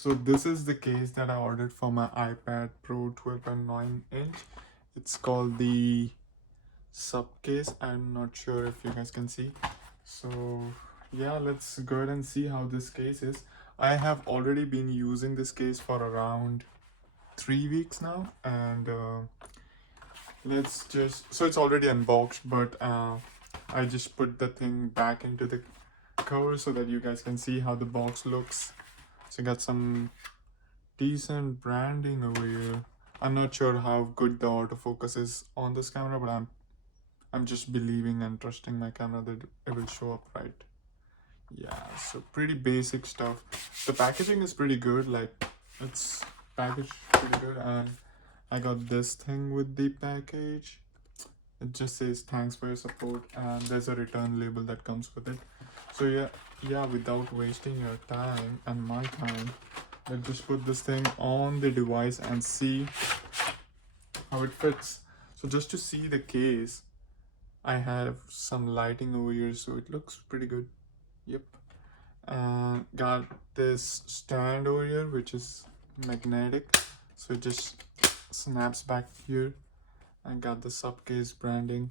So this is the case that I ordered for my iPad Pro 12.9 inch. It's called the Supcase. I'm not sure if you guys can see. So yeah, let's go ahead and see how this case is. I have already been using this case for around 3 weeks now, and so it's already unboxed, but I just put the thing back into the cover so that you guys can see how the box looks. So got some decent branding over here. I'm not sure how good the autofocus is on this camera, but I'm just believing and trusting my camera that it will show up right. Yeah, so pretty basic stuff. The packaging is pretty good, like it's packaged pretty good, and I got this thing with the package. It just says thanks for your support, and there's a return label that comes with it. So yeah, without wasting your time and my time, let's just put this thing on the device and see how it fits. So just to see the case, I have some lighting over here, so it looks pretty good. Yep. And got this stand over here which is magnetic, so it just snaps back here. I got the Supcase branding,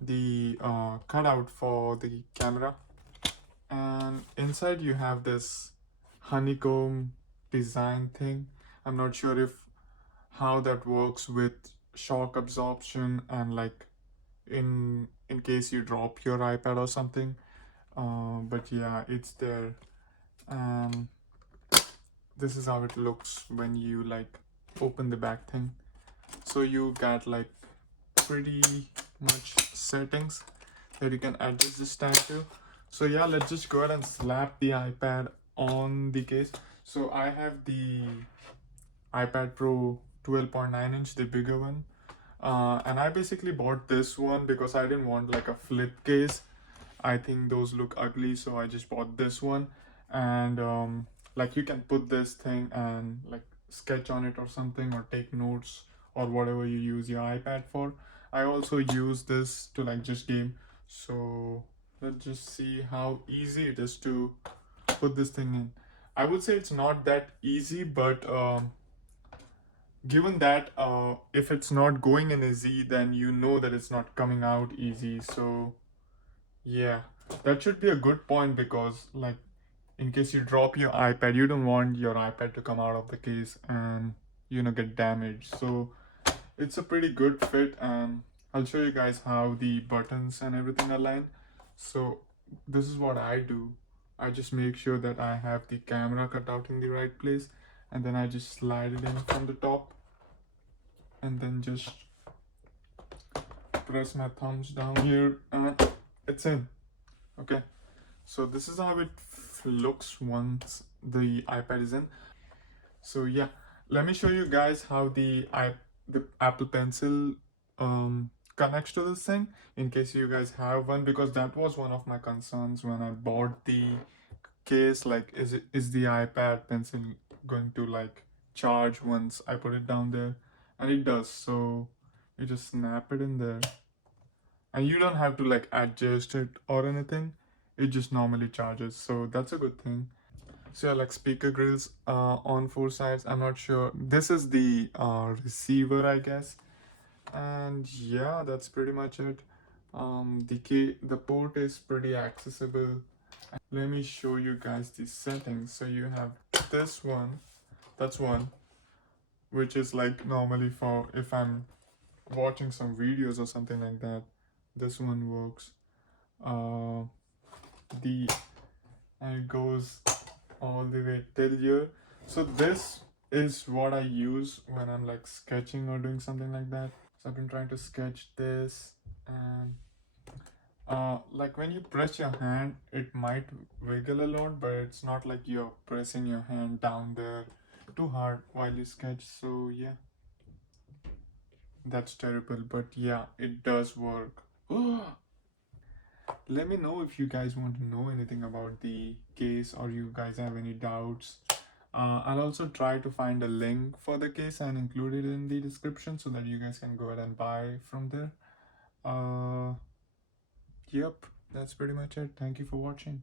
the cutout for the camera, and inside you have this honeycomb design thing. I'm not sure if how that works with shock absorption and like in case you drop your iPad or something, but yeah, it's there. This is how it looks when you like open the back thing. So you got like pretty much settings that you can adjust the stand to. So yeah, let's just go ahead and slap the iPad on the case. So I have the iPad Pro 12.9 inch, the bigger one, and I basically bought this one because I didn't want like a flip case. I think those look ugly, so I just bought this one. And like you can put this thing and like sketch on it or something, or take notes or whatever you use your iPad for. I also use this to like just game. So let's just see how easy it is to put this thing in. I would say it's not that easy, but given that if it's not going in a Z, then you know that it's not coming out easy. So yeah, that should be a good point, because like in case you drop your iPad, you don't want your iPad to come out of the case and get damaged. So it's a pretty good fit, and I'll show you guys how the buttons and everything align. So this is what I do. I just make sure that I have the camera cut out in the right place, and then I just slide it in from the top, and then just press my thumbs down here and it's in. Okay, so this is how it looks once the iPad is in. So yeah, let me show you guys how the Apple Pencil connects to this thing, in case you guys have one, because that was one of my concerns when I bought the case. Like, is the iPad Pencil going to like charge once I put it down there? And it does. So you just snap it in there, and you don't have to like adjust it or anything. It just normally charges, so that's a good thing. So yeah, like speaker grills on four sides. I'm not sure, this is the receiver, I guess. And yeah, that's pretty much it. The port is pretty accessible. Let me show you guys the settings. So you have this one, that's one, which is like normally for if I'm watching some videos or something like that. This one works. The and it goes all the way till here. So this is what I use when I'm like sketching or doing something like that. So I've been trying to sketch this, and like when you press your hand, it might wiggle a lot, but it's not like you're pressing your hand down there too hard while you sketch. So yeah, that's terrible, but yeah, it does work. Let me know if you guys want to know anything about the case, or you guys have any doubts. I'll also try to find a link for the case and include it in the description so that you guys can go ahead and buy from there. Yep, that's pretty much it. Thank you for watching.